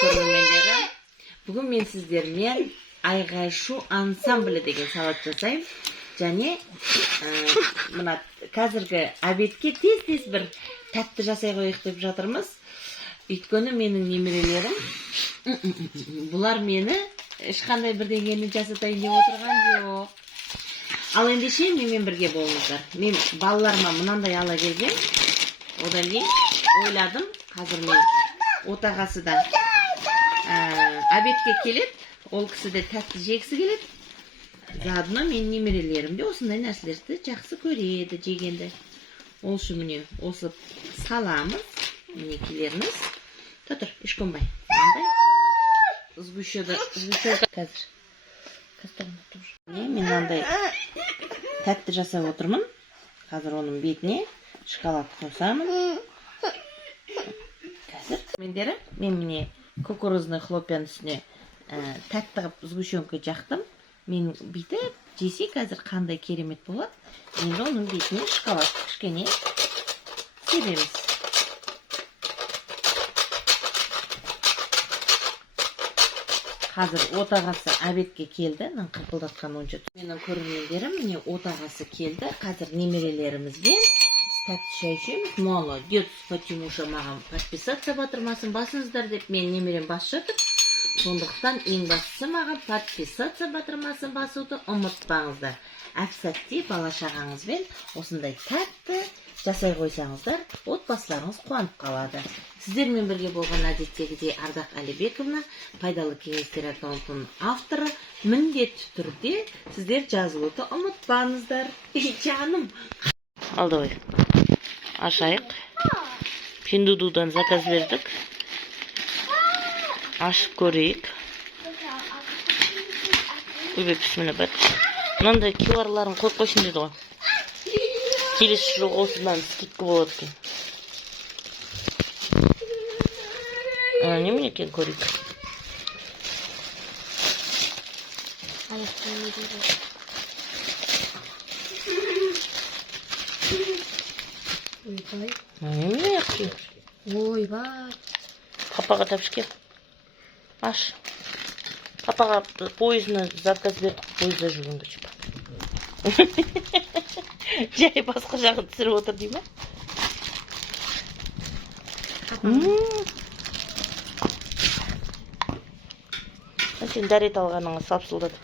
көрермендері, бүгін мен сіздермен айғай-шу ансамблі деген салат жасаймын. Және мына қазіргі обедке тез бір тәтті жасай қойық деп жатырмыз. Өйткені менің немерелерім, бұлар мені ешқандай бірдеңені жасатайын деп отырған жоқ. Ал ендеше менімен бірге болыңыздар. Мен балаларыма мынандай ала келгем. Одан кейін ойладым, қазір мен отағасы да обедке келеді. Ол кісі де тәтті жегісі келеді. Заодно мен немерелерім де осындай нәрселерді жақсы көреді жегенді. Ол үшін міне осы саламыз, мінекелеріміз. Тұр, еш қонбай. Сгущенка қазір. Мен мынандай тәтті жасап отырмын. Қазір оның бетіне шоколад қосамын. Қазір мендері мен міне кукурузный хлопьяның үстіне тәтті қып сгущенка жақтым. Мен бүйтіп жесе қазір қандай керемет болады. Енді оның бетіне шоколад кішкене себеміз. Қазір отағасы обедке келді. Қырқылдатқан онша. Менің көрермендерім, міне отағасы келді. Қазір немерелерімізбен тәтті шай ішеміз. Молодец, почему маған подписаться батырмасын басыңыздар деп мен немерем басып жатыр. Сондықтан ең бастысы маған подписаться батырмасын басуды ұмытпаңыздар. Әп-сәтте бала шағаңызбен осындай тәтті жасай қойсаңыздар, отбасыларыңыз қуанып қалады. Сіздермен бірге болған әдеттегідей Ардақ Әлібековна, пайдалы кеңестер аккаунтының авторы, міндетті түрде сіздер жазылуды ұмытпаңыздар. Жаным. Алды ой. Ашайық. Пиндудудан заказ бердік. Ашып көрейік. Өбе бісмілі бәт. Мынандай кюарларын қойып қойсын деді ғой. Келесі жылғы осыдан скидка болады екен. Немене екен көрейік. Немене екен? Ойбай. Папаға тапшыке. Аш. Папаға поездны заказ бердік. Поезда жүргенде чіпа. Жай басқа жағын түсіріп отыр дей ма? Сен дәрет алғаныңа сапсылдатып.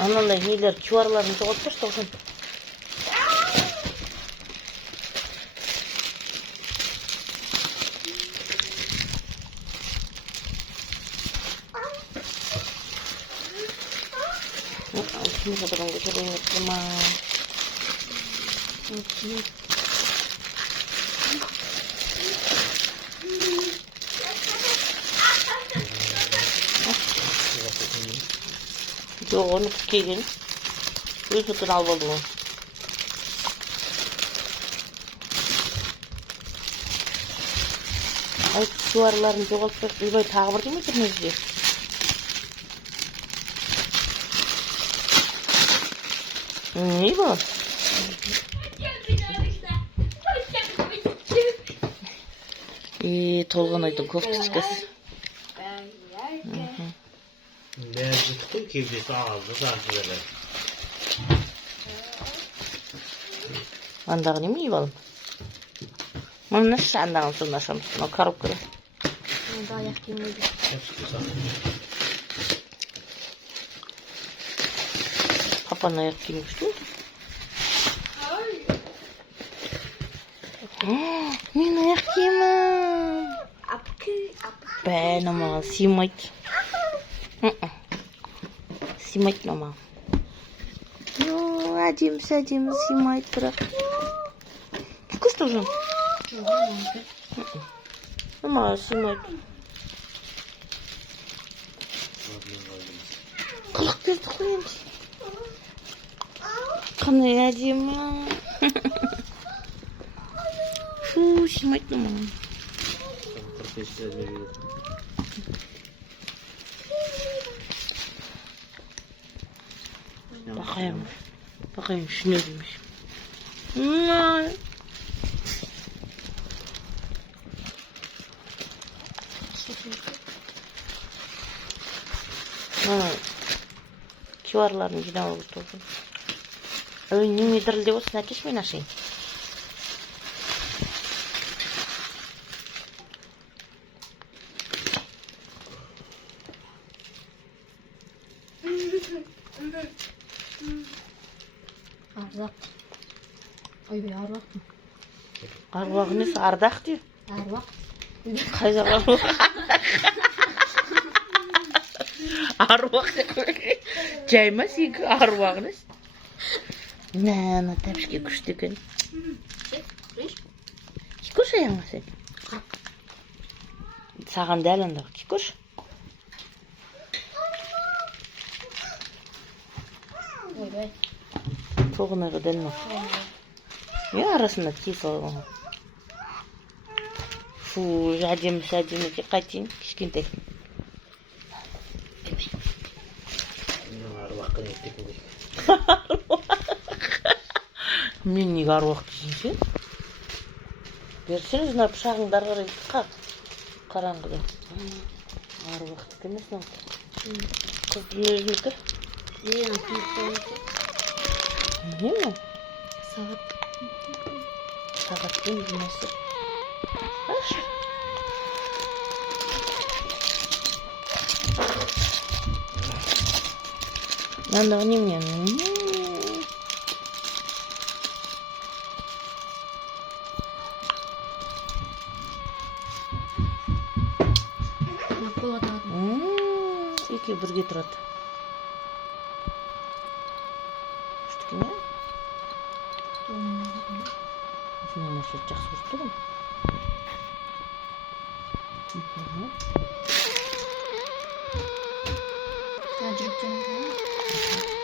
Анандай нелер, чуарларын жоғалып тұршы тоғын. Şimdi kadar götüreyim yapma. Yok onu gelin. Uyutun al balonu. Ay duvarlarını joğaltып, uyбай тағы бір деме тұрмыз. Ne bu? Толғанайдың кофточкасы. Бәзіктің кеудесі алды жарты берді. Андағы неме ей балым? Мұны нәші андағын соны ашамыз. Мына коробкада. Онда аяқ кемейді. Папаның аяқ киімі күшті ме? Мен аяқ киімім. Бәні маған сыймайды. Сыймайды маған. Әдемісі сыймайды бірақ. Күшті ұжым? Маған сыймайды. Құлақ берді қойымыз. Қандай әдемі. Фу, сыймайды маған. Bakayım. Bakayım şu ne demiş. Kivarlarını yine alıp oldum. Önüm yedirildi olsun. Ateşmeyin aşayım. Arzak. Oy be arzak. Arvaq nesi? Ardaq diyor. Arzak. Qayda arvaq? Arvaq. Caymas yeki arvaq nesi? Nana tepşike kuştu gün. Kikuş ayağına sen. Sağın dəlində kikuş. Oy be. Toğunağı dəlmə. Ya arasında kis oğlum. Fu, jadem ki qaytayım kişkintək. Bunlar vakın ettik bu. Мен неге аруақ дейсің? Берсеңіз мына пышағыңды ары қарай қақ. Қараңғыда. Аруақтікі емес мынау. Қыздың өзінікі. Не ме? Сағат. Сағаттың жұмасы. Ашы. Мындағы неме? Екеуі бірге тұрады. Күштікі ме? Осымен нәрсе жақсы көріп тұрмын. Жүріп